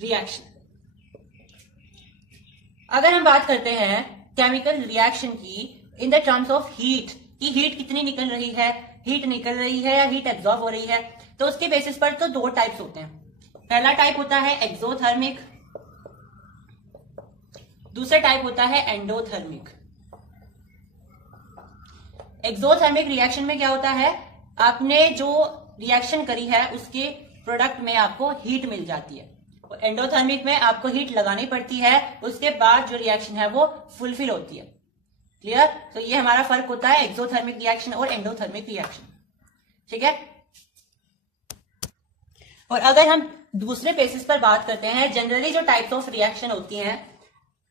Reaction. अगर हम बात करते हैं केमिकल रिएक्शन की in the terms of heat, कि हीट कितनी निकल रही है, हीट निकल रही है या हीट एब्जॉर्ब हो रही है, तो उसके बेसिस पर तो दो टाइप्स होते हैं। पहला टाइप होता है एक्सोथर्मिक, दूसरा टाइप होता है एंडोथर्मिक। एक्सोथर्मिक रिएक्शन में क्या होता है, आपने जो रिएक्शन करी है उसके प्रोडक्ट में आपको हीट मिल जाती है, और एंडोथर्मिक में आपको हीट लगानी पड़ती है, उसके बाद जो रिएक्शन है वो फुलफिल होती है। क्लियर? तो ये हमारा फर्क होता है एक्सोथर्मिक रिएक्शन और एंडोथर्मिक रिएक्शन। ठीक है। और अगर हम दूसरे बेसिस पर बात करते हैं, जनरली जो टाइप्स ऑफ रिएक्शन होती हैं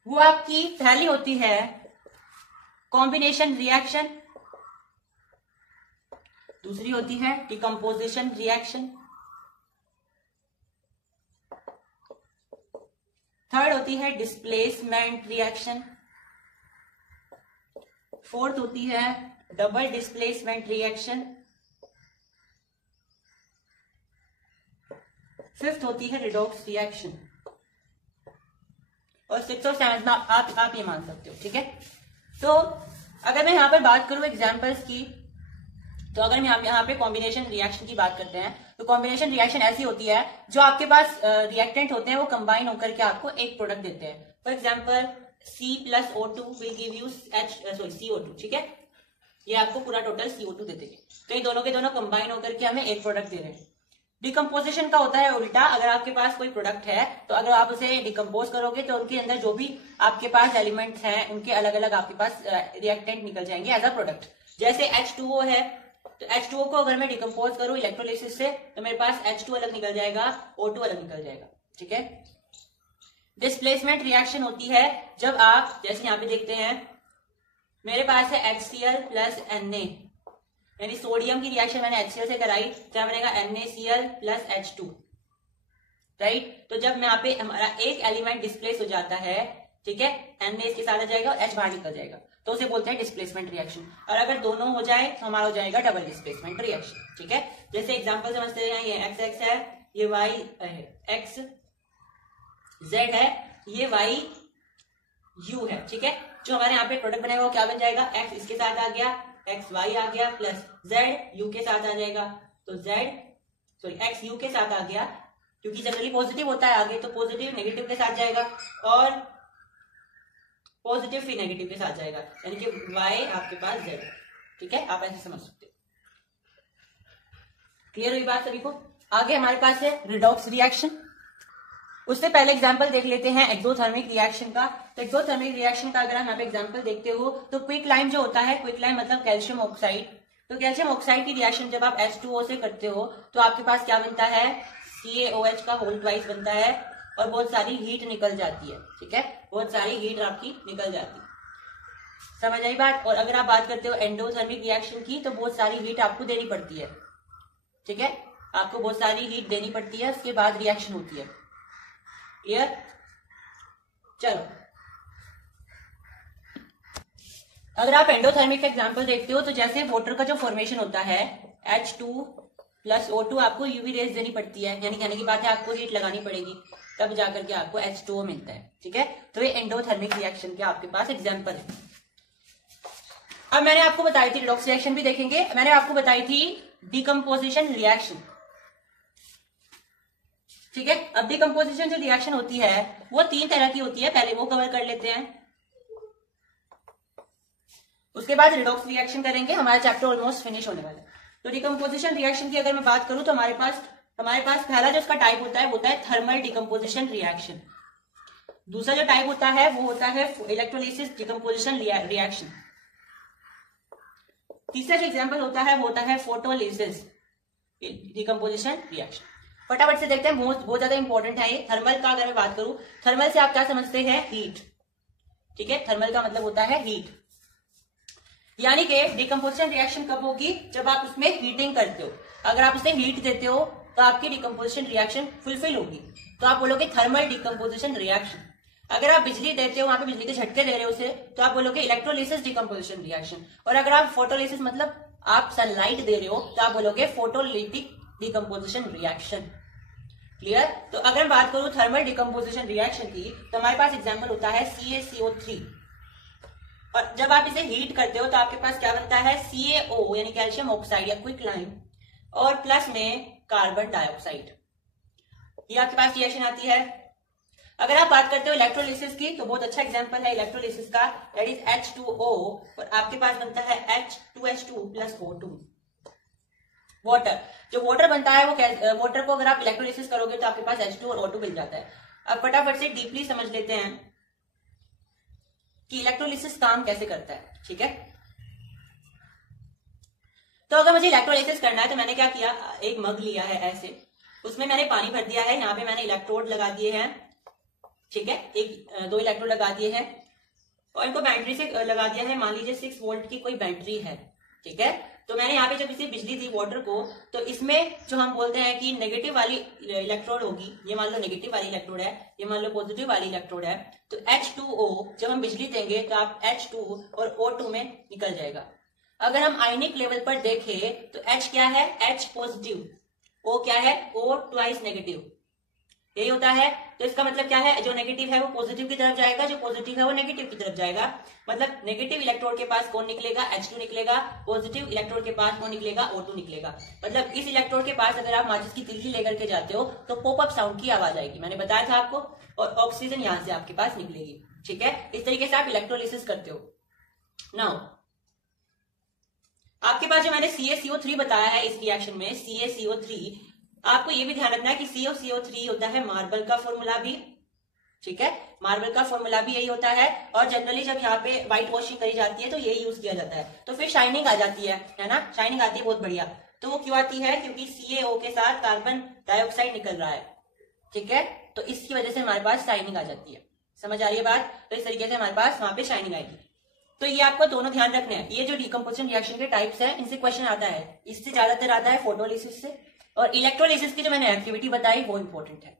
वो आपकी पहली होती है कॉम्बिनेशन रिएक्शन, दूसरी होती है डिकम्पोजिशन रिएक्शन, थर्ड होती है डिस्प्लेसमेंट रिएक्शन, फोर्थ होती है डबल डिस्प्लेसमेंट रिएक्शन, फिफ्थ होती है रिडॉक्स रिएक्शन, और सिक्स और सेवंथ में आप ये मान सकते हो। ठीक है। तो अगर मैं यहां पर बात करूं एग्जांपल्स की, तो अगर हम यहाँ पे कॉम्बिनेशन रिएक्शन की बात करते हैं, तो कॉम्बिनेशन रिएक्शन ऐसी होती है जो आपके पास रिएक्टेंट होते हैं वो कंबाइन होकर के आपको एक प्रोडक्ट देते हैं। For example C+O2 will give you CO2। ठीक है, ये आपको पूरा टोटल CO2 देते हैं। तो ये दोनों के दोनों कंबाइन होकर के हमें एक प्रोडक्ट दे रहे हैं। डिकम्पोजिशन का होता है उल्टा, अगर आपके पास कोई प्रोडक्ट है तो अगर आप उसे डिकम्पोज करोगे तो उनके अंदर जो भी आपके पास एलिमेंट्स हैं उनके अलग अलग आपके पास रिएक्टेंट निकल जाएंगे एज अ प्रोडक्ट। जैसे H2O है, तो H2O को अगर मैं डिकम्पोज करूं इलेक्ट्रोलिसिस से तो मेरे पास H2 अलग निकल जाएगा, O2 अलग निकल जाएगा। ठीक है। डिस्प्लेसमेंट रिएक्शन होती है जब आप, जैसे यहां पे देखते हैं मेरे पास है HCl प्लस Na, यानी सोडियम की रिएक्शन मैंने HCl से कराई, क्या बनेगा NaCl प्लस H2। राइट। तो जब यहाँ पे हमारा एक एलिमेंट डिस्प्लेस हो जाता है, ठीक है, Na इसके साथ आ जाएगा और H बाहर निकल जाएगा, तो उसे बोलते हैं डिस्प्लेसमेंट रिएक्शन। और अगर दोनों हो जाए तो हमारा हो जाएगा डबल डिस्प्लेसमेंट रिएक्शन। ठीक है। जैसे एग्जांपल समझते हैं, ये XX है, ये Y XZ है, ये YU है। ठीक है। जो हमारे यहाँ पे प्रोडक्ट बनेगा वो क्या बन जाएगा, X इसके साथ आ गया, XY आ गया, प्लस Z U के साथ आ जाएगा, तो X U के साथ आ गया, क्योंकि जनरली पॉजिटिव होता है आगे, तो पॉजिटिव नेगेटिव के साथ जाएगा और पॉजिटिव फिर नेगेटिव के साथ जाएगा, यानी कि Y आपके पास Z। ठीक है, आप ऐसे समझ सकते हो। क्लियर हुई बात सभी को? आगे हमारे पास है रिडॉक्स रिएक्शन। उससे पहले एग्जांपल देख लेते हैं एक्सोथर्मिक रिएक्शन का। तो एक्सोथर्मिक रिएक्शन का अगर हम यहाँ पे एग्जांपल देखते हो तो क्विक लाइम जो होता है, क्विक लाइम मतलब कैल्शियम ऑक्साइड। तो कैल्शियम ऑक्साइड की रिएक्शन जब आप H2O से करते हो तो आपके पास क्या बनता है, CaOH का होल ट्वाइस बनता है और बहुत सारी हीट निकल जाती है। ठीक है, बहुत सारी हीट आपकी निकल जाती है। समझ आई बात? और अगर आप बात करते हो एंडोथर्मिक रिएक्शन की तो बहुत सारी हीट आपको देनी पड़ती है। ठीक है, आपको बहुत सारी हीट देनी पड़ती है, उसके बाद रिएक्शन होती है। क्लियर? चलो, अगर आप एंडोथर्मिक का एग्जांपल देखते हो तो जैसे वाटर का जो फॉर्मेशन होता है H2 प्लस O2, आपको यूवी रेज देनी पड़ती है, यानी कहने की बात है आपको हीट लगानी पड़ेगी, तब जाकर के आपको H2O मिलता है। ठीक है, तो ये एंडोथर्मिक रिएक्शन के आपके पास एग्जांपल है। अब मैंने आपको बताई थी रिडॉक्स रिएक्शन भी देखेंगे, मैंने आपको बताई थी डिकम्पोजिशन रिएक्शन। ठीक है, अब डिकम्पोजिशन जो रिएक्शन होती है वो तीन तरह की होती है, पहले वो कवर कर लेते हैं, उसके बाद रिडॉक्स रिएक्शन करेंगे, हमारा चैप्टर ऑलमोस्ट फिनिश होने वाला है। तो डिकम्पोजिशन रिएक्शन की अगर मैं बात करूं तो हमारे पास पहला जो उसका टाइप होता है वो होता है थर्मल डिकम्पोजिशन रिएक्शन। दूसरा जो टाइप होता है वो होता है इलेक्ट्रोलिसिस डिकम्पोजिशन रिएक्शन। तीसरा जो एग्जाम्पल होता है वो होता है फोटोलिसिस डिकम्पोजिशन रिएक्शन। फटाफट से देखते हैं, बहुत ज्यादा इंपॉर्टेंट है ये। थर्मल का अगर मैं बात करूं, थर्मल से आप क्या समझते हैं, हीट। ठीक है, थर्मल का मतलब होता है हीट, यानी कि डिकम्पोजिशन रिएक्शन कब होगी, जब आप उसमें हीटिंग करते हो। अगर आप उसे हीट देते हो तो आपकी डिकम्पोजिशन रिएक्शन फुलफिल होगी, तो आप बोलोगे थर्मल डिकम्पोजिशन रिएक्शन। अगर आप बिजली देते हो, वहां पे बिजली के झटके दे रहे हो उसे, तो आप बोलोगे इलेक्ट्रोलिसिस डिकम्पोजिशन रिएक्शन। और अगर आप फोटोलिसिस मतलब आप सनलाइट दे रहे हो तो आप बोलोगे फोटोलिटिक डिकम्पोजिशन रिएक्शन। क्लियर। तो अगर मैं बात करूं थर्मल डिकम्पोजिशन रिएक्शन की, तो हमारे पास एग्जांपल होता है CaCO3, और जब आप इसे हीट करते हो तो आपके पास क्या बनता है, CaO यानी कैल्शियम ऑक्साइड या क्विकलाइम, और प्लस में कार्बन डाइऑक्साइड, ये आपके पास रिएक्शन आती है। अगर आप बात करते हो इलेक्ट्रोलिसिस की, तो बहुत अच्छा एग्जांपल है इलेक्ट्रोलिसिस का, दैट इज H2O, और आपके पास बनता है H2H2 प्लस O2, वाटर। जो वाटर बनता है वो वाटर को अगर आप इलेक्ट्रोलिसिस करोगे तो आपके पास H2 और O2 मिल जाता है। अब फटाफट से डीपली समझ लेते हैं कि इलेक्ट्रोलिसिस काम कैसे करता है, ठीक है। तो अगर मुझे इलेक्ट्रोलिसिस करना है तो मैंने क्या किया, एक मग लिया है ऐसे, उसमें मैंने पानी भर दिया है, यहाँ पे मैंने इलेक्ट्रोड लगा दिए हैं, ठीक है, दो इलेक्ट्रोड लगा दिए हैं, और इनको बैटरी से लगा दिया है, मान लीजिए 6 वोल्ट की कोई बैटरी है, ठीक है। तो मैंने यहाँ पे जब इसे बिजली दी वाटर को, तो इसमें जो हम बोलते हैं कि नेगेटिव वाली इलेक्ट्रोड होगी, ये मान लो नेगेटिव वाली इलेक्ट्रोड है, ये मान लो पॉजिटिव वाली इलेक्ट्रोड है, तो H2O जब हम बिजली देंगे तो आप H2 और O2 में निकल जाएगा। अगर हम आयनिक लेवल पर देखें तो H क्या है, H पॉजिटिव, O क्या है, O ट्वाइस नेगेटिव, यही होता है। तो इसका मतलब क्या है, जो नेगेटिव है वो पॉजिटिव की तरफ जाएगा, जो पॉजिटिव है वो नेगेटिव की तरफ जाएगा। मतलब नेगेटिव इलेक्ट्रोड के पास कौन निकलेगा, H2 निकलेगा, पॉजिटिव इलेक्ट्रोड के पास कौन निकलेगा, O2 निकलेगा। मतलब इस इलेक्ट्रोड के पास अगर आप माचिस की तिल्ली लेकर के जाते हो तो पॉपअप साउंड की आवाज आएगी, मैंने बताया था आपको, और ऑक्सीजन यहां से आपके पास निकलेगी, ठीक है। इस तरीके से आप इलेक्ट्रोलिसिस करते हो। नाउ आपके पास जो मैंने CaCO3 बताया है इस रिएक्शन में, CaCO3, आपको ये भी ध्यान रखना है कि CaCO3 होता है मार्बल का फॉर्मूला भी, ठीक है, मार्बल का फॉर्मूला भी यही होता है, और जनरली जब यहाँ पे व्हाइट वॉशिंग करी जाती है तो यही यूज किया जाता है, तो फिर शाइनिंग आ जाती है ना, शाइनिंग आती है बहुत बढ़िया। तो वो क्यों आती है, क्योंकि CaO के साथ कार्बन डाइऑक्साइड निकल रहा है, ठीक है, तो इसकी वजह से हमारे पास शाइनिंग आ जाती है। समझ आ रही है बात। तो इस तरीके से हमारे पास वहां पे शाइनिंग आएगी। तो ये आपको दोनों ध्यान रखने हैं। ये जो डिकम्पोजिशन रिएक्शन के टाइप्स है इनसे क्वेश्चन आता है, इससे ज्यादातर आता है फोटोलिसिस से, और इलेक्ट्रोलिसिस की जो मैंने एक्टिविटी बताई वो इंपॉर्टेंट है।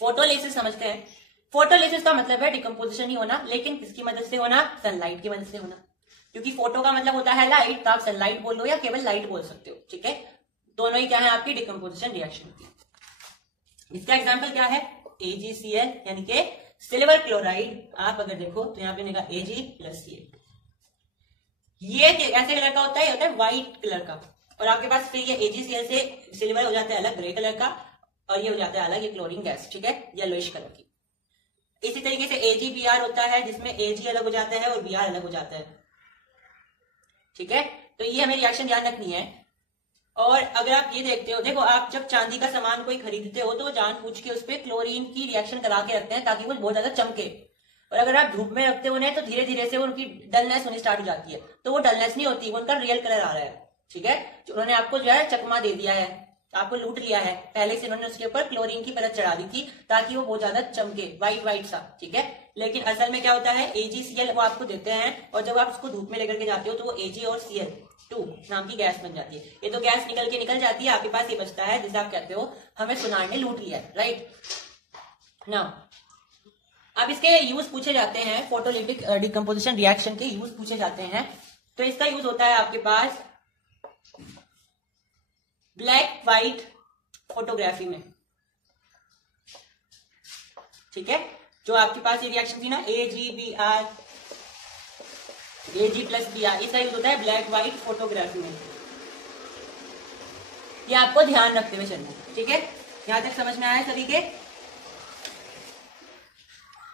फोटोलिसिस समझते हैं। फोटोलिसिस का मतलब है डिकम्पोजिशन ही होना, लेकिन किसकी मदद से होना, सनलाइट की मदद से होना, क्योंकि फोटो का मतलब होता है लाइट, तो आप सनलाइट बोल लो या केवल लाइट बोल सकते हो, ठीक है। दोनों ही क्या है, आपकी डिकम्पोजिशन रिएक्शन होती है। इसका एग्जाम्पल क्या है, AgCl यानी कि सिल्वर क्लोराइड। आप अगर देखो तो यहाँ पे लिखा Ag + Cl। ये कैसे कलर का होता है, ये होता है व्हाइट कलर का, और आपके पास फिर ये AgCl से सिल्वर हो जाता है अलग ग्रे कलर का, और ये हो जाता है अलग ये क्लोरीन गैस, ठीक है, येलोइश कलर की। इसी तरीके से AgBr होता है, जिसमें Ag अलग हो जाता है और Br अलग हो जाता है, ठीक है। तो ये हमें रिएक्शन ध्यान रखनी है। और अगर आप ये देखते हो, देखो आप जब चांदी का सामान कोई खरीदते हो तो जानबूझ के उस पर क्लोरीन की रिएक्शन करा के रखते हैं ताकि वो बहुत ज्यादा चमके, और अगर आप धूप में रखते हो उन्हें तो धीरे धीरे से उनकी डलनेस होनी स्टार्ट हो जाती है, तो वो डलनेस नहीं होती, वो उनका रियल कलर आ रहा है, ठीक है। उन्होंने आपको जो है चकमा दे दिया है, आपको लूट लिया है, पहले से उन्होंने उसके ऊपर क्लोरीन की परत चढ़ा दी थी ताकि वो बहुत ज्यादा चमके, व्हाइट व्हाइट सा, ठीक है। लेकिन असल में क्या होता है, AgCl वो आपको देते हैं, और जब आप उसको धूप में लेकर के जाते हो तो वो Ag और Cl2 नाम की गैस बन जाती है। ये तो गैस निकल जाती है, आपके पास ये बचता है जिसे आप कहते हो हमें सुनार ने लूट लिया है, राइट ना। अब इसके यूज पूछे जाते हैं, फोटोलिटिक डिकम्पोजिशन रिएक्शन के यूज पूछे जाते हैं। तो इसका यूज होता है आपके पास ब्लैक व्हाइट फोटोग्राफी में, ठीक है। जो आपके पास ये रिएक्शन थी ना AgBr, Ag + Br, इसका यूज होता है ब्लैक व्हाइट फोटोग्राफी में। ये आपको ध्यान रखते हुए चलना, ठीक है। यहां तक समझ में आया सभी के।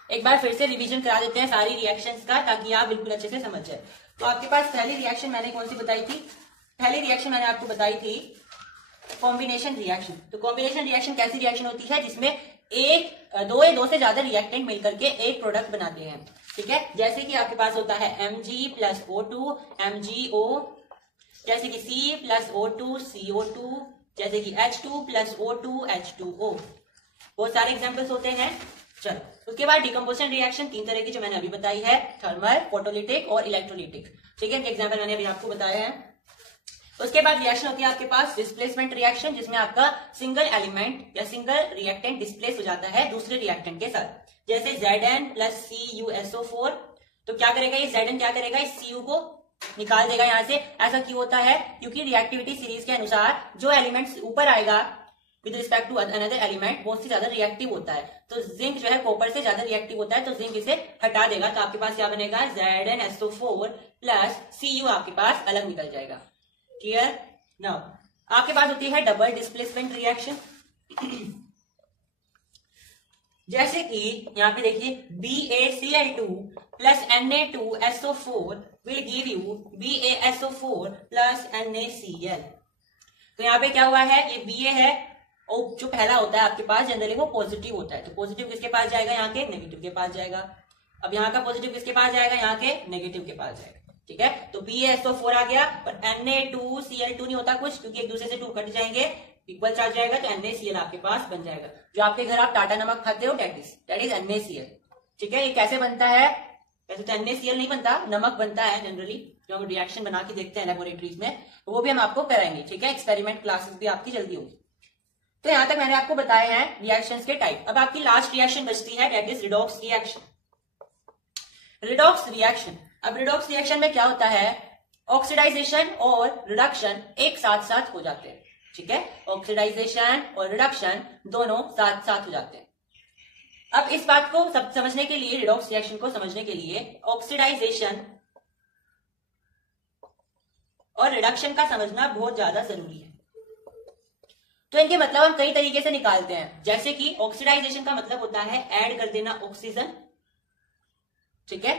एक बार फिर से रिवीजन करा देते हैं सारी रिएक्शंस का, ताकि आप बिल्कुल अच्छे से समझ जाए। तो आपके पास पहली रिएक्शन मैंने कौन सी बताई थी, पहली रिएक्शन मैंने आपको बताई थी कॉम्बिनेशन रिएक्शन। तो कॉम्बिनेशन रिएक्शन कैसी रिएक्शन होती है, जिसमें दो या दो से ज्यादा रिएक्टेंट मिलकर के एक प्रोडक्ट बनाते हैं, ठीक है। जैसे कि आपके पास होता है Mg + O2 MgO, जैसे कि C + O2 CO2, जैसे कि H2 + O2 H2O। बहुत सारे एग्जांपल्स होते हैं। चलो उसके बाद डिकम्पोजिशन रिएक्शन 3 तरह की जो मैंने अभी बताई है, थर्मल, फोटोलिटिक और इलेक्ट्रोलिटिक, ठीक है। एग्जाम्पल मैंने अभी आपको बताया है। उसके बाद रिएक्शन होती है आपके पास डिस्प्लेसमेंट रिएक्शन, जिसमें आपका सिंगल एलिमेंट या सिंगल रिएक्टेंट डिस्प्लेस हो जाता है दूसरे रिएक्टेंट के साथ, जैसे Zn + CuSO4। तो क्या करेगा ये Zn, क्या करेगा इस Cu को निकाल देगा यहां से। ऐसा क्यों होता है, क्योंकि रिएक्टिविटी सीरीज के अनुसार जो एलिमेंट्स ऊपर आएगा with respect to another element वो उससे ज्यादा रिएक्टिव होता है। तो जिंक जो है कॉपर से ज्यादा रिएक्टिव होता है, तो जिंक इसे हटा देगा, तो आपके पास क्या बनेगा ZnSO4 प्लस Cu आपके पास अलग निकल जाएगा। क्लियर? नाउ आपके पास होती है डबल डिस्प्लेसमेंट रिएक्शन। जैसे कि यहाँ पे देखिए BaCl2 plus Na2SO4 will give you BaSO4 plus NaCl। तो यहाँ पे क्या हुआ है, ये Ba है और जो पहला होता है आपके पास जनरली वो पॉजिटिव होता है, तो पॉजिटिव किसके पास जाएगा, यहाँ के नेगेटिव के पास जाएगा। अब यहाँ का पॉजिटिव किसके पास जाएगा, यहाँ के नेगेटिव के पास जाएगा। ठीक है, तो BaSO4 आ गया और Na2Cl2 नहीं होता कुछ, क्योंकि एक दूसरे से 2 कट जाएंगे, इक्वल चार्ज जाएगा, तो NaCl आपके पास बन जाएगा। जो आपके घर आप टाटा नमक खाते हो दैट इज NaCl। ठीक है, ये कैसे बनता है, वैसे तो NaCl नहीं बनता, नमक बनता है जनरली, जो हम रिएक्शन बना के देखते हैं लेबोरेटरीज में, वो भी हम आपको कराएंगे। ठीक है, एक्सपेरिमेंट क्लासेस भी आपकी जल्दी होगी। तो यहां तक मैंने आपको बताए हैं रिएक्शंस के टाइप। अब आपकी लास्ट रिएक्शन बचती है that is redox reaction. Redox reaction, अब रिडॉक्स रिएक्शन में क्या होता है, ऑक्सीडाइजेशन और रिडक्शन एक साथ साथ हो जाते हैं। ठीक है, ऑक्सीडाइजेशन और रिडक्शन दोनों साथ साथ हो जाते हैं। अब इस बात को समझने के लिए, रिडॉक्स रिएक्शन को समझने के लिए ऑक्सीडाइजेशन और रिडक्शन का समझना बहुत ज्यादा जरूरी है। तो इनके मतलब हम कई तरीके से निकालते हैं, जैसे कि ऑक्सीडाइजेशन का मतलब होता है ऐड कर देना ऑक्सीजन, ठीक है,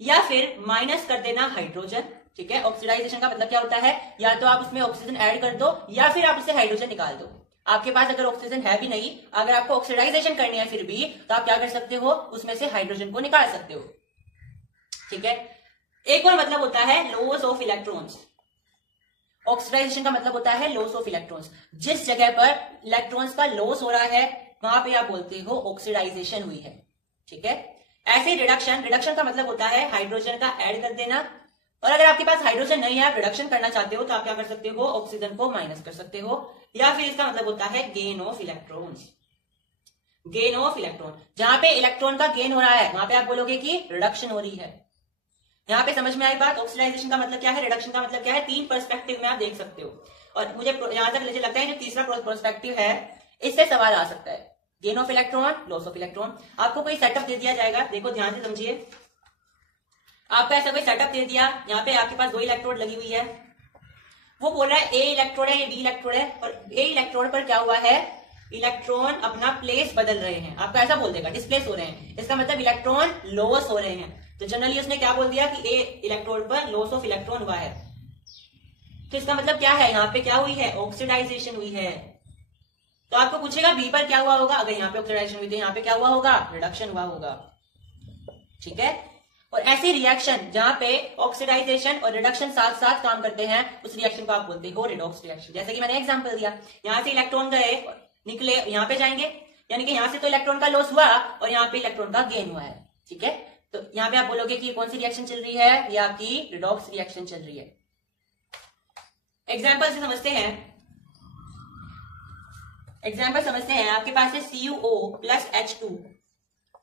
या फिर माइनस कर देना हाइड्रोजन। ठीक है, ऑक्सीडाइजेशन का मतलब क्या होता है, या तो आप उसमें ऑक्सीजन ऐड कर दो या फिर आप उससे हाइड्रोजन निकाल दो। आपके पास अगर ऑक्सीजन है भी नहीं, अगर आपको ऑक्सीडाइजेशन करनी है फिर भी, तो आप क्या कर सकते हो, उसमें से हाइड्रोजन को निकाल सकते हो। ठीक है, एक और मतलब होता है लॉस ऑफ इलेक्ट्रॉन्स। ऑक्सीडाइजेशन का मतलब होता है लॉस ऑफ इलेक्ट्रॉन्स। जिस जगह पर इलेक्ट्रॉन्स का लॉस हो रहा है वहां पे आप बोलते हो ऑक्सीडाइजेशन हुई है। ठीक है, ऐसे रिडक्शन, रिडक्शन का मतलब होता है हाइड्रोजन का ऐड कर देना, और अगर आपके पास हाइड्रोजन नहीं है, आप रिडक्शन करना चाहते हो, तो आप क्या कर सकते हो, ऑक्सीजन को माइनस कर सकते हो, या फिर इसका मतलब होता है gain of electrons. Gain of electron, जहां पे इलेक्ट्रॉन का गेन हो रहा है वहां पे आप बोलोगे कि रिडक्शन हो रही है। यहां पे समझ में आई बात, ऑक्सीडाइजेशन का मतलब क्या है, रिडक्शन का मतलब क्या है, 3 पर्सपेक्टिव में आप देख सकते हो। और मुझे यहां तक मुझे लगता है जो तीसरा पर्सपेक्टिव है इससे सवाल आ सकता है, gain of electron, loss of electron. आपको कोई सेटअप दे दिया जाएगा, देखो ध्यान से समझिए, आपका ऐसा कोई सेटअप दे दिया, यहाँ पे आपके पास 2 इलेक्ट्रोड लगी हुई है, वो बोल रहा है ए इलेक्ट्रोड है, ये बी इलेक्ट्रोड है, और ए इलेक्ट्रोड पर क्या हुआ है, इलेक्ट्रॉन अपना प्लेस बदल रहे हैं। आपका ऐसा बोल देगा डिस्प्लेस हो रहे हैं, इसका मतलब इलेक्ट्रॉन लॉस हो रहे हैं। तो जनरली उसने क्या बोल दिया कि ए इलेक्ट्रोड पर लॉस ऑफ इलेक्ट्रॉन हुआ है, तो इसका मतलब क्या है, यहाँ पे क्या हुई है, ऑक्सीडाइजेशन हुई है। तो आपको पूछेगा बी पर क्या हुआ होगा, अगर यहाँ पे ऑक्सीडाइजेशन हुई तो यहाँ पे क्या हुआ होगा, रिडक्शन हुआ होगा। ठीक है, और ऐसी रिएक्शन जहां पे ऑक्सीडाइजेशन और रिडक्शन साथ साथ काम करते हैं, उस रिएक्शन को आप बोलते हो रिडॉक्स रिएक्शन। जैसे कि मैंने एग्जांपल दिया, यहां से इलेक्ट्रॉन गए निकले, यहां पे जाएंगे, यानी कि यहां से तो इलेक्ट्रॉन का लॉस हुआ और यहां पे इलेक्ट्रॉन का गेन हुआ है। ठीक है, तो यहां पे आप बोलोगे कि कौन सी रिएक्शन चल रही है, ये आपकी रिडॉक्स रिएक्शन चल रही है। एग्जाम्पल से समझते हैं, एग्जाम्पल समझते हैं, आपके पास है CuO plus H2,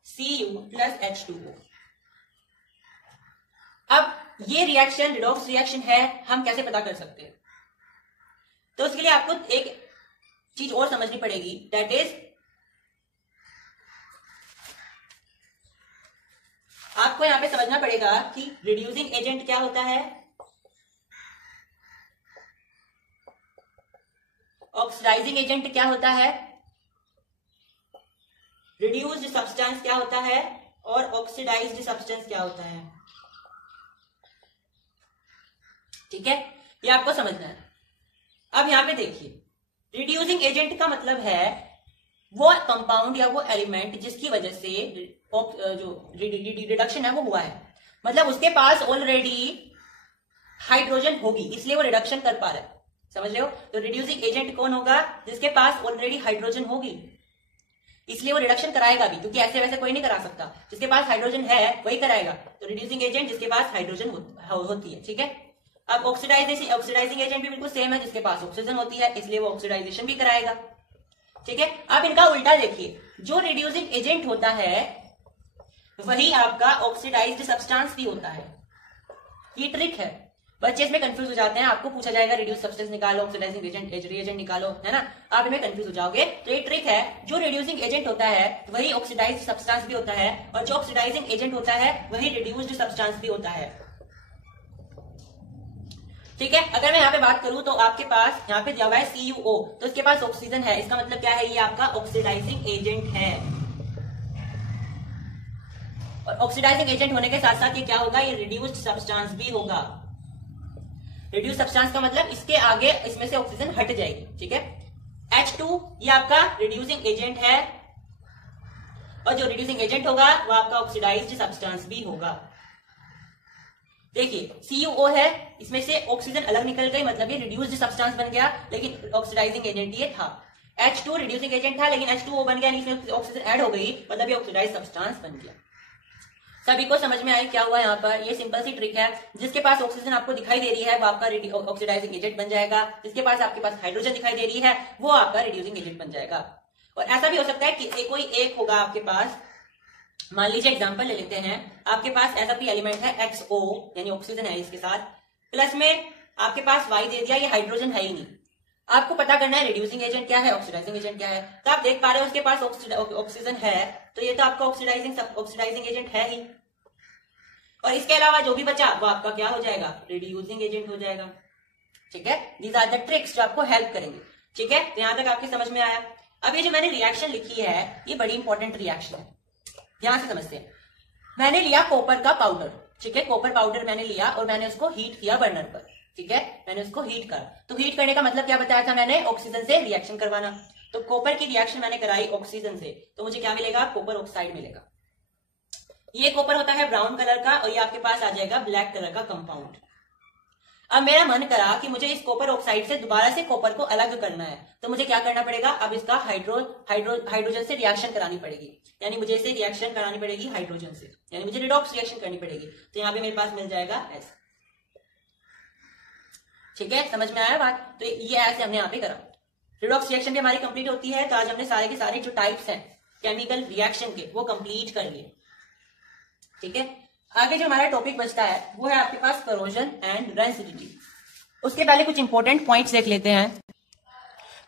Cu plus H2O। अब ये रिएक्शन रिडॉक्स रिएक्शन है, हम कैसे पता कर सकते हैं, तो उसके लिए आपको एक चीज और समझनी पड़ेगी, दैट इज आपको यहां पे समझना पड़ेगा कि रिड्यूसिंग एजेंट क्या होता है, ऑक्सीडाइजिंग एजेंट क्या होता है, रिड्यूस्ड सब्सटेंस क्या होता है, और ऑक्सीडाइज्ड सब्सटेंस क्या होता है। ठीक है, ये आपको समझना है। अब यहां पे देखिए, रिड्यूसिंग एजेंट का मतलब है वो कंपाउंड या वो एलिमेंट जिसकी वजह से जो रिडक्शन है वो हुआ है, मतलब उसके पास ऑलरेडी हाइड्रोजन होगी इसलिए वो रिडक्शन कर पा रहा है। समझ रहे हो, तो रिड्यूसिंग एजेंट कौन होगा, जिसके पास ऑलरेडी हाइड्रोजन होगी, इसलिए वो रिडक्शन कराएगा भी, क्योंकि ऐसे वैसे कोई नहीं करा सकता, जिसके पास हाइड्रोजन है वही कराएगा। तो रिड्यूसिंग एजेंट जिसके पास हाइड्रोजन होती है। ठीक है, अब ऑक्सीडाइजिंग एजेंट भी बिल्कुल सेम है, जिसके पास ऑक्सीजन होती है इसलिए वो ऑक्सीडाइजेशन भी कराएगा। ठीक है, अब इनका उल्टा देखिए, जो रिड्यूसिंग एजेंट होता है वही आपका ऑक्सीडाइज्ड सब्सटेंस भी होता है। ये ट्रिक है, बच्चे इसमें कंफ्यूज हो जाते हैं, आपको पूछा जाएगा रिड्यूस सब्सटेंस निकालो, ऑक्सीडाइजिंग रिएजेंट निकालो, है ना, आप इनमें कंफ्यूज हो जाओगे। तो ये ट्रिक है, जो रिड्यूसिंग एजेंट होता है वही ऑक्सीडाइज्ड सब्सटेंस भी होता है, और जो ऑक्सीडाइजिंग एजेंट होता है वही रिड्यूस्ड सब्सटेंस भी होता है। ठीक है, अगर मैं यहाँ पे बात करूं तो आपके पास यहाँ पे दिया हुआ है CuO, तो इसके पास ऑक्सीजन है, इसका मतलब क्या है, ये आपका ऑक्सीडाइजिंग एजेंट है। और ऑक्सीडाइजिंग एजेंट होने के साथ साथ ये क्या होगा, ये रिड्यूस्ड सब्सटेंस भी होगा। रिड्यूस सब्सटेंस का मतलब इसके आगे इसमें से ऑक्सीजन हट जाएगी। ठीक है, H2 ये आपका रिड्यूसिंग एजेंट है, और जो रिड्यूसिंग एजेंट होगा वो आपका ऑक्सीडाइज्ड सब्सटेंस भी होगा। देखिए CuO है, इसमें से ऑक्सीजन अलग निकल गई, मतलब ये रिड्यूस्ड सब्सटेंस बन गया, लेकिन ऑक्सीडाइजिंग एजेंट ये था। H2 रिड्यूसिंग एजेंट था, लेकिन H2O बन गया, इसमें ऑक्सीजन ऐड हो गई, मतलब ये ऑक्सीडाइज्ड सब्सटेंस बन गया। सभी को समझ में आई क्या हुआ यहाँ पर? ये सिंपल सी ट्रिक है, जिसके पास ऑक्सीजन आपको दिखाई दे रही है वो आपका ऑक्सीडाइजिंग एजेंट बन जाएगा, जिसके पास आपके पास हाइड्रोजन दिखाई दे रही है वो आपका रिड्यूसिंग एजेंट बन जाएगा। और ऐसा भी हो सकता है कि कोई एक होगा आपके पास, मान लीजिए एग्जांपल ले लेते हैं, आपके पास ऐसा कोई एलिमेंट है XO, यानी ऑक्सीजन है इसके साथ, प्लस में आपके पास Y दे दिया, ये हाइड्रोजन है ही नहीं। आपको पता करना है रिड्यूसिंग एजेंट क्या है, ऑक्सीडाइजिंग एजेंट क्या है। तो आप देख पा रहे हो उसके पास ऑक्सीजन है, तो ये तो आपका ऑक्सीडाइजिंग एजेंट है ही, और इसके अलावा जो भी बचा वो आपका क्या हो जाएगा, रिड्यूसिंग एजेंट हो जाएगा। ठीक है, दीज आर द ट्रिक्स जो आपको हेल्प करेंगे। ठीक है, तो यहां तक आपकी समझ में आया। अब ये जो मैंने रिएक्शन लिखी है ये बड़ी इंपॉर्टेंट रिएक्शन है, ध्यान से समझते हैं। मैंने लिया कॉपर का पाउडर, ठीक है, कॉपर पाउडर मैंने लिया और मैंने उसको हीट किया बर्नर पर। ठीक है, मैंने उसको हीट करा, तो हीट करने का मतलब क्या बताया था मैंने, ऑक्सीजन से रिएक्शन करवाना। तो कॉपर की रिएक्शन मैंने कराई ऑक्सीजन से, तो मुझे क्या मिलेगा, कॉपर ऑक्साइड मिलेगा। ये कॉपर होता है ब्राउन कलर का, और ये आपके पास आ जाएगा ब्लैक कलर का कंपाउंड। अब मेरा मन करा कि मुझे इस कॉपर ऑक्साइड से दोबारा से कॉपर को अलग करना है, तो मुझे क्या करना पड़ेगा, अब इसका हाइड्रोजन से रिएक्शन करानी पड़ेगी, यानी मुझे इसे रिएक्शन करानी पड़ेगी हाइड्रोजन से, यानी मुझे रिडॉक्स रिएक्शन करनी पड़ेगी। तो यहाँ पे मेरे पास मिल जाएगा ऐसे। ठीक है, समझ में आया बात? तो ये ऐसे हमने यहाँ पे करा, रिडॉक्स रिएक्शन भी हमारी कंप्लीट होती है। तो आज हमने सारे के सारे जो टाइप्स हैं केमिकल रिएक्शन के वो कंप्लीट कर लिए। ठीक है, आगे जो हमारा टॉपिक बचता है वो है आपके पास करोजन एंड रेंसिडिटी। उसके पहले कुछ इंपॉर्टेंट पॉइंट्स देख लेते हैं।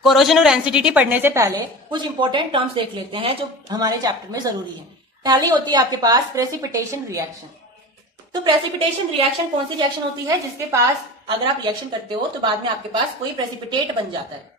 करोजन और रेंसिडिटी पढ़ने से पहले कुछ इंपॉर्टेंट टर्म्स देख लेते हैं जो हमारे चैप्टर में जरूरी है। पहली होती है आपके पास प्रेसिपिटेशन रिएक्शन। तो प्रेसिपिटेशन रिएक्शन कौन सी रिएक्शन होती है, जिसके पास अगर आप रिएक्शन करते हो तो बाद में आपके पास कोई प्रेसिपिटेट बन जाता है।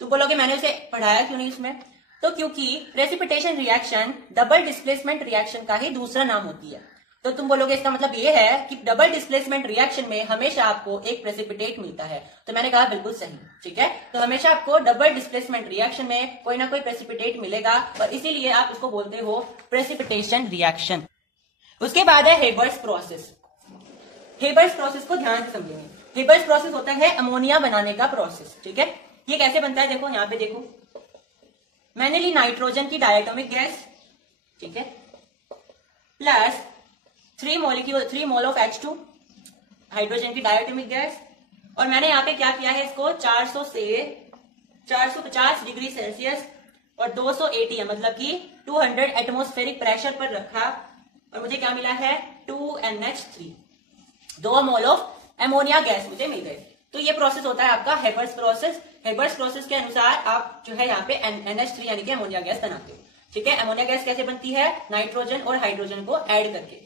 तो बोलोगे मैंने उसे पढ़ाया क्यों नहीं इसमें, तो क्योंकि precipitation reaction double displacement reaction का ही दूसरा नाम होती है। तो तुम बोलोगे इसका मतलब ये है कि डबल डिस्प्लेसमेंट रिएक्शन में हमेशा आपको एक प्रेसिपिटेट मिलता है। तो मैंने कहा बिल्कुल सही। ठीक है, तो हमेशा आपको डबल डिस्प्लेसमेंट रिएक्शन में कोई ना कोई प्रेसिपिटेट मिलेगा, और इसीलिए आप उसको बोलते हो प्रेसिपिटेशन रिएक्शन। उसके बाद है हेबर्स प्रोसेस। हेबर्स प्रोसेस को ध्यान से समझेंगे। हेबर्स प्रोसेस होता है अमोनिया बनाने का प्रोसेस। ठीक है, ये कैसे बनता है, देखो यहाँ पे देखो, मैंने ली नाइट्रोजन की डायटोमिक गैस, ठीक है, plus 3 mole of H2 hydrogen की डायटोमिक गैस, और मैंने यहाँ पे क्या किया है, इसको 400 से 450 डिग्री सेल्सियस और 200 ATM मतलब कि 200 एटमॉस्फेरिक प्रेशर पर रखा, और मुझे क्या मिला है 2NH3, 2 mole of ammonia gas मुझे मिल गए। तो ये प्रोसेस होता है आपका हेबर्स प्रोसेस। हेबर्स प्रोसेस के अनुसार आप जो है यहाँ पे NH3 यानी कि अमोनिया गैस बनाते हो। ठीक है, अमोनिया गैस कैसे बनती है, नाइट्रोजन और हाइड्रोजन को ऐड करके।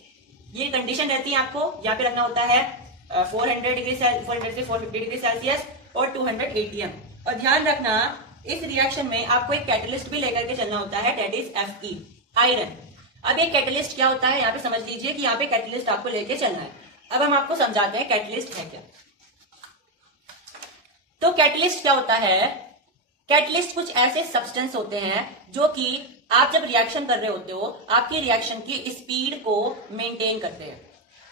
ये कंडीशन रहती है, आपको यहाँ पे रखना होता है 400 से 450 डिग्री सेल्सियस और 200 ATM। और ध्यान रखना इस रिएक्शन में आपको एक कैटलिस्ट भी लेकर के चलना होता है, दैट इज Fe, आयरन। अब ये कैटलिस्ट क्या होता है, यहाँ पे समझ लीजिए कि यहाँ पे कैटलिस्ट आपको लेके चलना है। अब हम आपको समझाते हैं कैटलिस्ट है क्या। तो कैटलिस्ट क्या होता है, कैटलिस्ट कुछ ऐसे सब्सटेंस होते हैं जो कि आप जब रिएक्शन कर रहे होते हो आपकी रिएक्शन की स्पीड को मेंटेन करते हैं।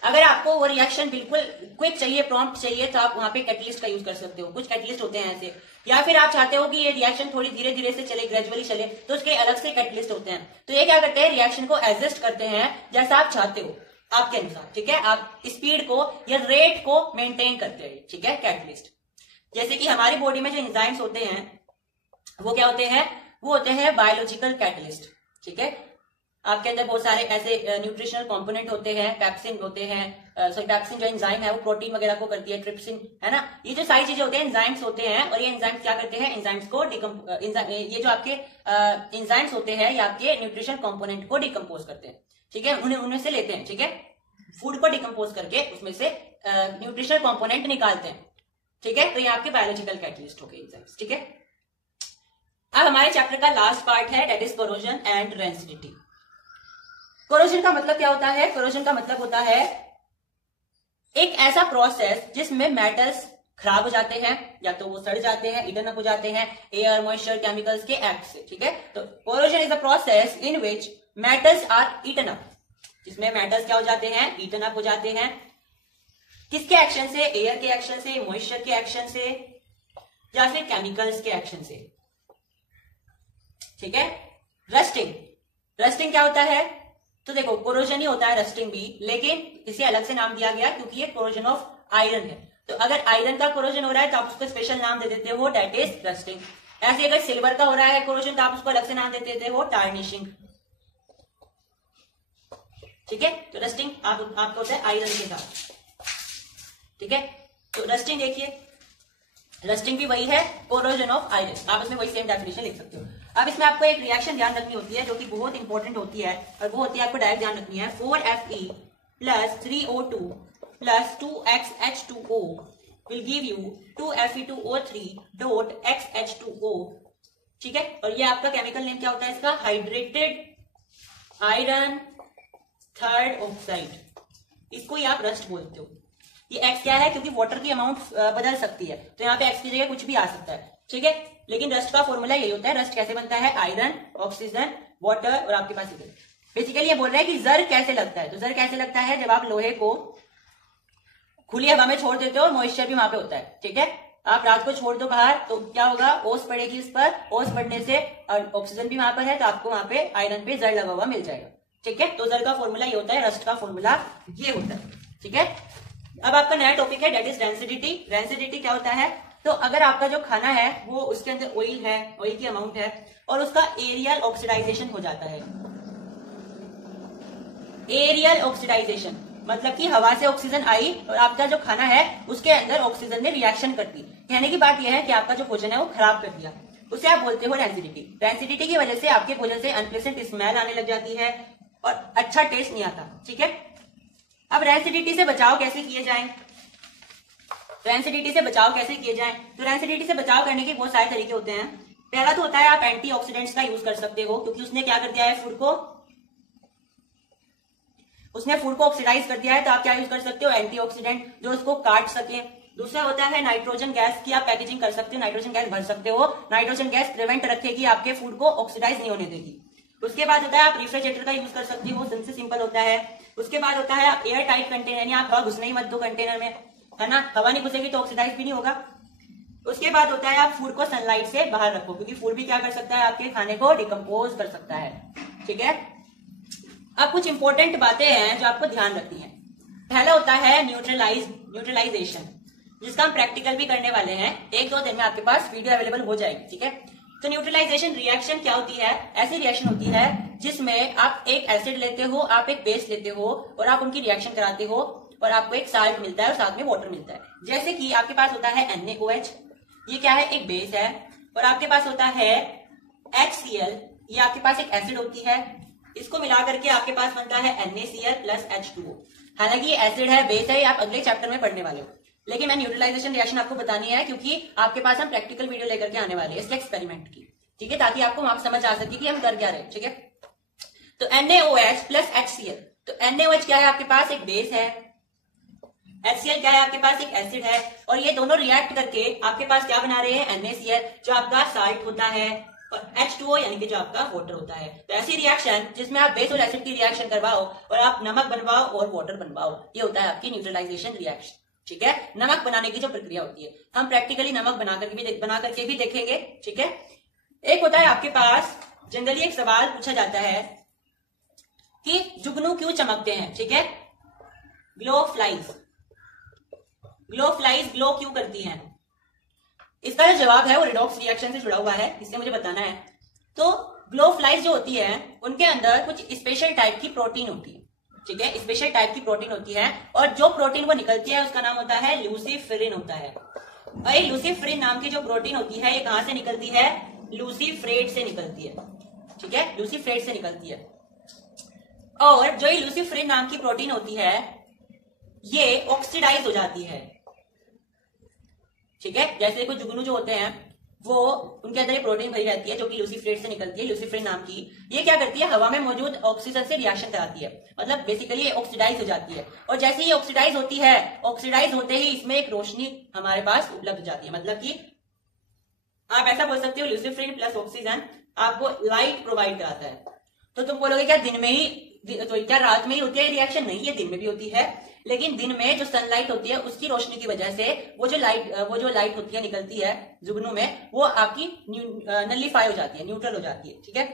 अगर आपको वो रिएक्शन बिल्कुल क्विक चाहिए, प्रॉम्प्ट चाहिए, तो आप वहां पे कैटलिस्ट का यूज कर सकते हो। कुछ कैटलिस्ट होते हैं ऐसे, या फिर आप चाहते हो कि ये रिएक्शन थोड़ी धीरे धीरे से चले, ग्रेजुअली चले, तो उसके अलग से कैटलिस्ट होते हैं। तो ये क्या करते हैं, रिएक्शन को एडजस्ट करते हैं जैसा आप चाहते हो आपके अनुसार। ठीक है, आप स्पीड को या रेट को मेंटेन करते हैं। ठीक है, कैटलिस्ट जैसे कि हमारी बॉडी में जो एंजाइम्स होते हैं वो क्या होते हैं, वो होते हैं बायोलॉजिकल कैटलिस्ट। ठीक है, आपके अंदर बहुत सारे ऐसे न्यूट्रिशनल कंपोनेंट होते हैं, पेप्सिन होते हैं, पैप्सिन जो एंजाइम है वो प्रोटीन वगैरह को करती है, ट्रिप्सिन है ना, ये जो सारी चीजें होते हैं एंजाइम्स होते हैं, और ये एंजाइम्स क्या करते हैं, एंजाइम्स को ये जो आपके एंजाइम्स होते हैं ये आपके न्यूट्रिशन कंपोनेंट को डिकम्पोज करते हैं, ठीक है, उनमें से लेते हैं, ठीक है, फूड को डिकम्पोज करके उसमें से न्यूट्रिशनल कंपोनेंट निकालते हैं, ठीक है, तो ये आपके बायोलॉजिकल कैटलिस्ट हो गए एंजाइम्स, ठीक है। अब हमारे चैप्टर का लास्ट पार्ट है that is corrosion and rancidity. Corrosion का मतलब क्या होता है? कोरोजन का मतलब होता है एक ऐसा प्रोसेस जिसमें मेटल्स खराब हो जाते हैं, या तो वो सड़ जाते हैं, ईटन अप हो जाते हैं एयर, मॉइस्चर, केमिकल्स के एक्ट से, ठीक है। तो corrosion is a process in which metals are eaten up, जिसमें मेटल्स क्या हो जाते हैं, ईटन अप हो जाते हैं, किसके एक्शन से, एयर के एक्शन से, मॉइस्चर के एक्शन से, या फिर केमिकल्स के एक्शन से, ठीक है। रस्टिंग, रस्टिंग क्या होता है? तो देखो कोरोजन ही होता है रस्टिंग भी, लेकिन इसे अलग से नाम दिया गया क्योंकि ये कोरोजन ऑफ आयरन है। तो अगर आयरन का कोरोजन हो रहा है तो आप उसको स्पेशल नाम दे देते हो दैट इज रस्टिंग। ऐसे अगर सिल्वर का हो रहा है कोरोजन तो आप उसको अलग से नाम दे देते हो टार्निशिंग, ठीक है। तो रस्टिंग आपका होता है आयरन के साथ, ठीक है। तो रस्टिंग देखिए, रस्टिंग भी वही है, कोरोजन ऑफ आयरन, आप इसमें वही सेम डेफिनेशन लिख सकते हो। अब इसमें आपको एक रिएक्शन ध्यान रखनी होती है जो कि बहुत इंपॉर्टेंट होती है, और वो होती है आपको डायरेक्ट ध्यान रखनी है 4Fe plus 3O2 plus 2XH2O will give you 2Fe2O3 dot XH2O, ठीक है। और ये आपका केमिकल नेम क्या होता है इसका? हाइड्रेटेड आयरन थर्ड ऑक्साइड, इसको ही आप रस्ट बोलते हो। ये एक्स क्या है? क्योंकि वाटर की अमाउंट बदल सकती है तो यहाँ पे एक्स की जगह कुछ भी आ सकता है, ठीक है। लेकिन रस्ट का फॉर्मूला यही होता है। रस्ट कैसे बनता है? आयरन, ऑक्सीजन, वाटर और आपके पास बेसिकली ये बोल रहा है कि जर कैसे लगता है। तो जर कैसे लगता है? जब आप लोहे को खुली हवा में छोड़ देते हो और मॉइस्चर भी वहां पे होता है, ठीक है। आप रात को छोड़ दो बाहर तो क्या होगा? ओस पड़ेगी इस पर, ओस पड़ने से ऑक्सीजन भी वहां पर है तो आपको वहां पे आयरन पे जर लगा हुआ मिल जाएगा, ठीक है। तो जर का फॉर्मूला ये होता है, रस्ट का फॉर्मूला ये होता है, ठीक है। अब आपका नया टॉपिक है दैट इज डेंसिटी। डेंसिटी क्या होता है? तो अगर आपका जो खाना है वो उसके अंदर ऑयल है, ऑयल की अमाउंट है और उसका एरियल ऑक्सीडाइजेशन हो जाता है। एरियल ऑक्सीडाइजेशन मतलब कि हवा से ऑक्सीजन आई और आपका जो खाना है उसके अंदर ऑक्सीजन ने रिएक्शन कर दी। कहने की बात यह है कि आपका जो भोजन है वो खराब कर दिया, उसे आप बोलते हो डेंसिटी। डेंसिटी की वजह से आपके भोजन से अनप्लेजेंट स्मेल आने लग जाती है और अच्छा टेस्ट नहीं आता, ठीक है। अब रेंसिडिटी से बचाव कैसे किए जाएं? रेंसिडिटी से बचाव कैसे किए जाएं? तो रेंसिडिटी से बचाव करने के बहुत सारे तरीके होते हैं। पहला तो होता है आप एंटीऑक्सीडेंट्स का यूज कर सकते हो, क्योंकि उसने क्या कर दिया है फूड को, उसने फूड को ऑक्सीडाइज कर दिया है, तो आप क्या यूज कर सकते हो? एंटीऑक्सीडेंट जो उसको काट सके। दूसरा होता है नाइट्रोजन गैस की आप पैकेजिंग कर सकते हो, नाइट्रोजन गैस भर सकते हो। नाइट्रोजन गैस प्रिवेंट रखेगी, आपके फूड को ऑक्सीडाइज नहीं होने देगी। उसके बाद होता है आप रेफ्रिजरेटर का यूज कर सकते हो, सबसे सिंपल होता है। उसके बाद होता है आप एयर टाइट कंटेनर, यानी आप हवा घुसने ही मत दो कंटेनर में, है ना, हवा नहीं घुसेगी तो ऑक्सीडाइज भी नहीं होगा। उसके बाद होता है आप फूड को सनलाइट से बाहर रखो, क्योंकि फूड भी क्या कर सकता है? आपके खाने को डिकम्पोज कर सकता है, ठीक है। अब कुछ इंपॉर्टेंट बातें हैं जो आपको ध्यान रखनी है। पहला होता है न्यूट्रलाइजेशन, जिसका हम प्रैक्टिकल भी करने वाले हैं। 1-2 दिन में आपके पास वीडियो अवेलेबल हो जाएगी, ठीक है। तो न्यूट्रलाइजेशन रिएक्शन क्या होती है? ऐसी रिएक्शन होती है जिसमें आप एक एसिड लेते हो, आप एक बेस लेते हो और आप उनकी रिएक्शन कराते हो और आपको एक साल्ट मिलता है और साथ में वाटर मिलता है। जैसे कि आपके पास होता है NaOH, ये क्या है? एक बेस है। और आपके पास होता है HCl, ये आपके पास एक एसिड होती है। इसको मिला करके आपके पास बनता है NaCl प्लस H2O। हालांकि ये एसिड है, बेस है, ये आप अगले चैप्टर में पढ़ने वाले हो, लेकिन मैं न्यूट्रलाइजेशन रिएक्शन आपको बतानी है क्योंकि आपके पास हम प्रैक्टिकल वीडियो लेकर के आने वाले हैं इसके एक्सपेरिमेंट की, ठीक है, ताकि आपको वहां समझ आ सके कि हम कर क्या रहे, ठीक है। तो NaOH प्लस HCl, तो NaOH क्या है? आपके पास एक बेस है, HCl क्या है? आपके पास एक एसिड है, और ये दोनों रिएक्ट करके आपके पास क्या बना रहे हैं? NaCl जो आपका साल्ट होता है और H2O यानी कि जो आपका वाटर होता है। तो ऐसी रिएक्शन जिसमें आप बेस और एसिड की रिएक्शन करवाओ और आप नमक बनवाओ और वाटर बनवाओ, ये होता है आपकी न्यूट्रलाइजेशन रिएक्शन, ठीक है। नमक बनाने की जो प्रक्रिया होती है हम प्रैक्टिकली नमक बना करके भी देखेंगे, ठीक है। एक होता है आपके पास जनरली एक सवाल पूछा जाता है कि जुगनू क्यों चमकते हैं, ठीक है। ग्लो फ्लाइज ग्लो क्यों करती हैं? इसका जो जवाब है वो रिडॉक्स रिएक्शन से जुड़ा हुआ है, इससे मुझे बताना है। तो ग्लो फ्लाइज जो होती है उनके अंदर कुछ स्पेशल टाइप की प्रोटीन होती है, ठीक है, स्पेशल टाइप की प्रोटीन होती है, और जो प्रोटीन वो निकलती है उसका नाम होता है ल्यूसीफेरिन होता है। और ल्यूसीफेरिन नाम की जो प्रोटीन होती है ये कहां से निकलती है? लूसीफ्रेट से निकलती है, ठीक है, लूसीफ्रेट से निकलती है। और जो ये लूसीफेरिन नाम की प्रोटीन होती है ये ऑक्सीडाइज हो जाती है, ठीक है। जैसे कुछ जुगनू जो होते हैं वो उनके अंदर एक प्रोटीन भरी रहती है जो कि लूसीफेरेट से निकलती है, लूसीफेरिन नाम की। ये क्या करती है? हवा में मौजूद ऑक्सीजन से रिएक्शन कराती है, मतलब बेसिकली ये ऑक्सीडाइज हो जाती है। और जैसे ये ऑक्सीडाइज होती है, ऑक्सीडाइज होते ही इसमें एक रोशनी हमारे पास उपलब्ध हो जाती है, मतलब कि आप ऐसा बोल सकते हो लूसीफेरिन प्लस ऑक्सीजन आपको लाइट प्रोवाइड कराता है। तो तुम बोलोगे क्या दिन में ही, तो क्या रात में ही होती है रिएक्शन? नहीं, ये दिन में भी होती है, लेकिन दिन में जो सनलाइट होती है उसकी रोशनी की वजह से वो जो लाइट होती है निकलती है जुगनू में, वो आपकी नलिफाई हो जाती है, न्यूट्रल हो जाती है, ठीक है।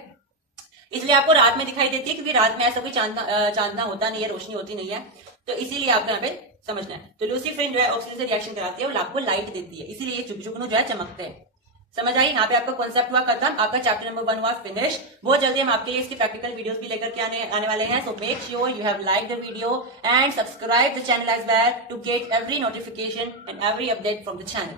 इसलिए आपको रात में दिखाई देती है, क्योंकि रात में ऐसा कोई चांदना होता नहीं है, रोशनी होती नहीं है, तो इसीलिए आपको यहाँ पे समझना है। तो लूसीफेरिन जो है ऑक्सीजन से रिएक्शन कराती है और आपको लाइट देती है, इसीलिए जुगनू जो है चमकते हैं। समझ आई? यहाँ पे आपका कॉन्सेप्ट हुआ खत्म, आपका चैप्टर नंबर 1 हुआ फिनिश। बहुत जल्दी हम आपके लिए इसकी प्रैक्टिकल वीडियोस भी लेकर के आने वाले हैं। So make sure you have like the video and subscribe the channel as well to get every notification and every update from the channel.